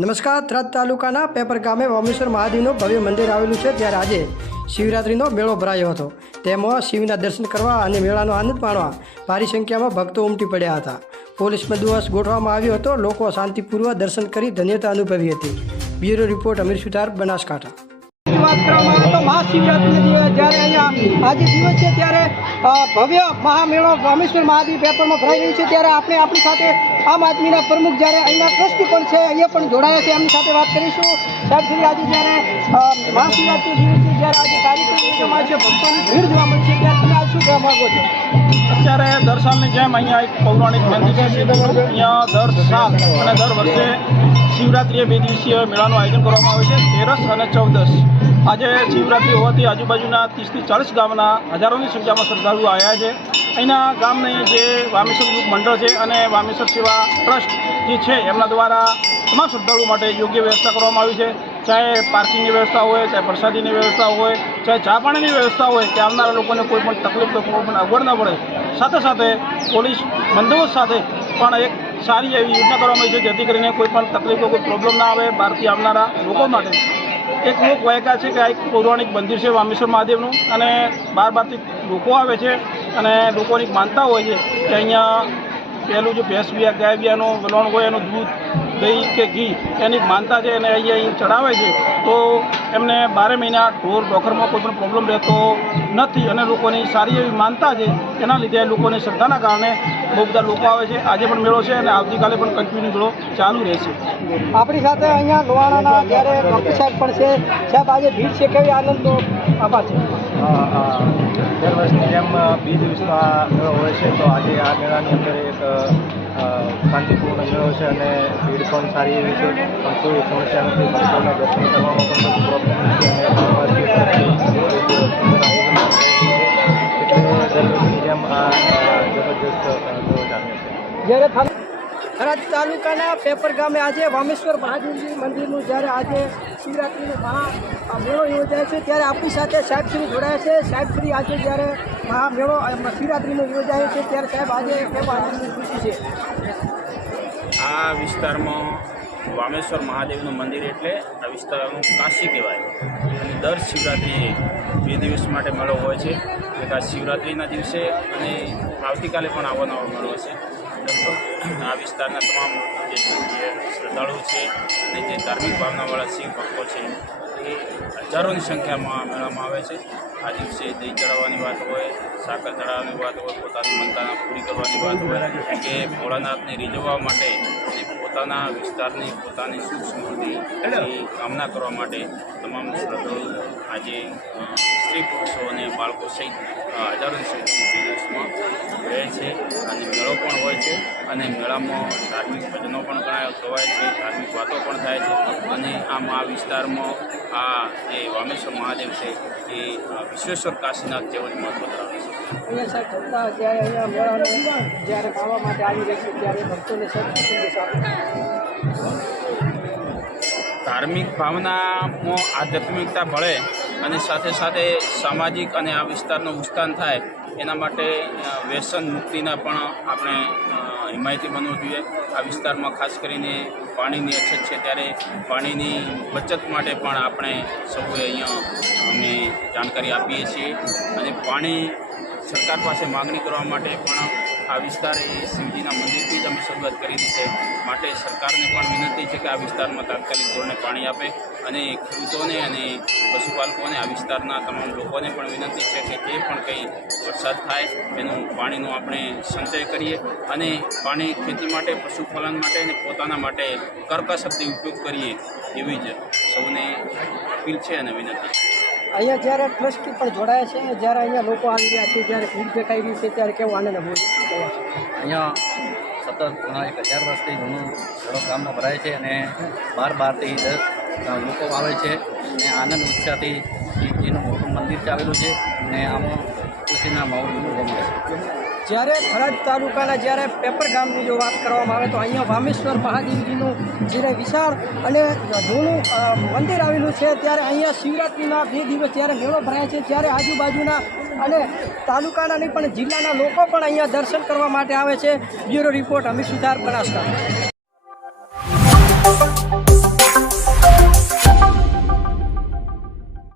નમસ્કાર, થરાદ તાલુકાના પેપર ગામે વામેશ્વર મહાદેવનું ભવ્ય મંદિર આવેલું છે ત્યારે આજે શિવરાત્રિનો મેળો ભરાયો હતો. તેમાં શિવના દર્શન કરવા અને મેળાનો આનંદ માણવા ભારી સંખ્યામાં ભક્તો ઉમટી પડ્યા હતા. પોલીસ બંદોબસ્ત ગોઠવવામાં આવ્યો હતો. લોકો શાંતિપૂર્વક દર્શન કરી ધન્યતા અનુભવી હતી. બ્યુરો રિપોર્ટ, અમીર સુધાર બનાસકાંઠા. વાત દિવસે ત્યારે ભવ્ય મહામેળો રામેશ્વર મહાદેવ પેપરમાં ભરાઈ રહ્યું છે. ત્યારે આપણે આપણી સાથે આમ આદમીના પ્રમુખ જ્યારે અહીંના ટ્રસ્ટી પણ છે, અહીંયા પણ જોડાયા છે. એમની સાથે વાત કરીશું. સાહેબ, શ્રી આજે જ્યારે મહાશિવરાત્રિ દિવસ જ્યારે આજે કાર્યક્રમ છે, ભક્તોની ભીડ જોવા મળશે ત્યારે તમે આજ શું કહેવા માગો છો? અત્યારે દર્શનની જેમ અહીંયા એક પૌરાણિક મંદિર છે. અહીંયા દર સાલ અને દર વર્ષે શિવરાત્રિએ બે દિવસીય મેળાનું આયોજન કરવામાં આવે છે, તેરસ અને ચૌદસ. આજે શિવરાત્રિ હોવાથી આજુબાજુના ત્રીસથી ચાલીસ ગામના હજારોની સંખ્યામાં શ્રદ્ધાળુઓ આવ્યા છે. અહીંના ગામની જે વામેશ્વર મંડળ છે અને વામેશ્વર સેવા ટ્રસ્ટ જે છે, એમના દ્વારા તમામ શ્રદ્ધાળુઓ માટે યોગ્ય વ્યવસ્થા કરવામાં આવી છે. ચાહે પાર્કિંગની વ્યવસ્થા હોય, ચાહે પ્રસાદીની વ્યવસ્થા હોય, ચાહે ચા પાણીની વ્યવસ્થા હોય, કે આવનારા લોકોને કોઈ પણ તકલીફ કે કોઈ પણ અગવડ ન પડે. સાથે સાથે પોલીસ બંદોબસ્ત સાથે પણ એક સારી એવી યોજના કરવામાં આવી છે, જેથી કરીને કોઈ પણ તકલીફ, કોઈ પ્રોબ્લેમ ના આવે બહારથી આવનારા લોકો માટે. એક લોક વાયકા છે કે આ એક પૌરાણિક મંદિર છે, વામેશ્વર મહાદેવનું. અને બાર બારથી લોકો આવે છે. અને લોકોની માનતા હોય છે કે અહીંયા પહેલું જે ભેંસ બિયા ગાય બિયાનું વલણ હોય એનું દૂધ દહીં કે ઘી એની માનતા છે અને અહીંયા અહીં ચડાવે છે તો એમને બારે મહિના ઢોર ઢોકરમાં કોઈ પણ પ્રોબ્લેમ રહેતો નથી અને લોકોની સારી એવી માનતા છે એના લીધે લોકોની શ્રદ્ધાના કારણે બહુ બધા લોકો આવે છે આજે પણ મેળો છે અને આવતીકાલે પણ કન્ટિન્યુ મેળો ચાલુ રહેશે. આપણી સાથે અહીંયા લોહાણાના જ્યારે ડૉક્ટર સાહેબ પણ છે સાહેબ આજે ભીડ છે કેવી આનંદ આભાર છે. દર વર્ષની જેમ બીજ દિવસમાં મેળો હોય છે, તો આજે આ મેળાની અંદર એક શાંતિપૂર્ણ મેળો છે અને ભીડ પણ સારી એવી છે. પણ કોઈ સમસ્યા નથી ભક્તોને દર્શન કરવામાં પણ કોઈ પ્રોબ્લેમ નથી અને એટલે દર વર્ષની જેમ આ જબરજસ્ત મેળો જામે છે. થરાદ તાલુકાના પેપર ગામે આજે વામેશ્વર મહાદેવજી મંદિરનું જ્યારે આજે શિવરાત્રિનો મહામેળો યોજાય છે ત્યારે આપણી સાથે સાહેબશ્રી જોડાયા છે. સાહેબશ્રી આજે જ્યારે મહા મેળો અ, શિવરાત્રિનો યોજાય છે ત્યારે સાહેબ આજે ખુશી છે. આ વિસ્તારમાં વામેશ્વર મહાદેવનું મંદિર એટલે આ વિસ્તારનું કાશી કહેવાય. અને દર શિવરાત્રિએ બે દિવસ માટે મેળો હોય છે. એક આ શિવરાત્રિના દિવસે અને આવતીકાલે પણ આવવાનો મેળો છે આ વિસ્તારના તમામ જે શ્રદ્ધાળુઓ છે અને જે ધાર્મિક ભાવનાવાળા શિવ ભક્તો છે, એ હજારોની સંખ્યામાં મેળામાં આવે છે. આ દિવસે દહીં ચડાવવાની વાત હોય, સાકર ચડાવવાની વાત હોય, પોતાની મનતાના પૂરી કરવાની વાત હોય કે ભોળાનાથને રીઝવવા માટે અને પોતાના વિસ્તારની પોતાની સુખ સમૃદ્ધિ કામના કરવા માટે તમામ શ્રદ્ધાળુઓ આજે સ્ત્રી પુરુષો અને બાળકો સહિત હજારોની સંખ્યામાં મેળો પણ હોય છે અને મેળામાં ધાર્મિક ભજનો પણ ઘણા ગવાય છે ધાર્મિક વાતો પણ થાય છે અને આમ આ વિસ્તારમાં આ જે વામેશ્વર મહાદેવ છે એ વિશ્વેશ્વર કાશીનાથ જેવું જ મહત્વ ધરાવે છે. જ્યારે ખાવા માટે આવી ત્યારે ભક્તોને સંદેશ ધાર્મિક ભાવનામાં આધ્યાત્મિકતા ભળે અને સાથે સાથે સામાજિક અને આ વિસ્તારનું ઉત્થાન થાય, એના માટે વ્યસન મુક્તિના પણ આપણે હિમાયતી બનવું જોઈએ. આ વિસ્તારમાં ખાસ કરીને પાણીની અછત છે ત્યારે પાણીની બચત માટે પણ આપણે સૌએ અહીંયા અમે જાણકારી આપીએ છીએ. અને પાણી સરકાર પાસે માગણી કરવા માટે પણ આ વિસ્તાર એ શિવજીના મંદિરથી જ અમે શરૂઆત કરી છે. માટે સરકારને પણ વિનંતી છે કે આ વિસ્તારમાં તાત્કાલિક ધોરણે પાણી આપે અને ખેડૂતોને અને પશુપાલકોને આ વિસ્તારના તમામ લોકોને પણ વિનંતી છે કે જે પણ કંઈ વરસાદ થાય, એનું પાણીનો આપણે સંચય કરીએ અને પાણી ખેતી માટે, પશુપાલન માટે અને પોતાના માટે કરકસરથી ઉપયોગ કરીએ એવી જ સૌને અપીલ છે અને વિનંતી છે. અહીંયા જ્યારે ટ્રસ્ટી પણ જોડાયા છે, જ્યારે અહીંયા લોકો આવી રહ્યા છે, જ્યારે ભીડ દેખાઈ રહી છે, ત્યારે કેવું આનંદ અનુભવ છે? અહીંયા સતત ઘણા એક હજાર વર્ષથી જૂનું સડક ગામમાં ભરાય છે અને બાર બારથી લોકો આવે છે અને આનંદ ઉત્સાહથી શિવજીનું મોટું મંદિર ચાલેલું છે અને આમાં ખુશીના માહોલ અનુભવ છે. જ્યારે થરાદ તાલુકાના જ્યારે પેપર ગામની જો વાત કરવામાં આવે તો અહીંયા વામેશ્વર મહાદેવજીનું જ્યારે વિશાળ અને જૂનું મંદિર આવેલું છે, ત્યારે અહીંયા શિવરાત્રિના બે દિવસ જ્યારે મેળો ભરાય છે, ત્યારે આજુબાજુના અને તાલુકાના નહીં પણ જિલ્લાના લોકો પણ અહીંયા દર્શન કરવા માટે આવે છે. બ્યુરો રિપોર્ટ અમિત સુધાર બનાસકાંઠા.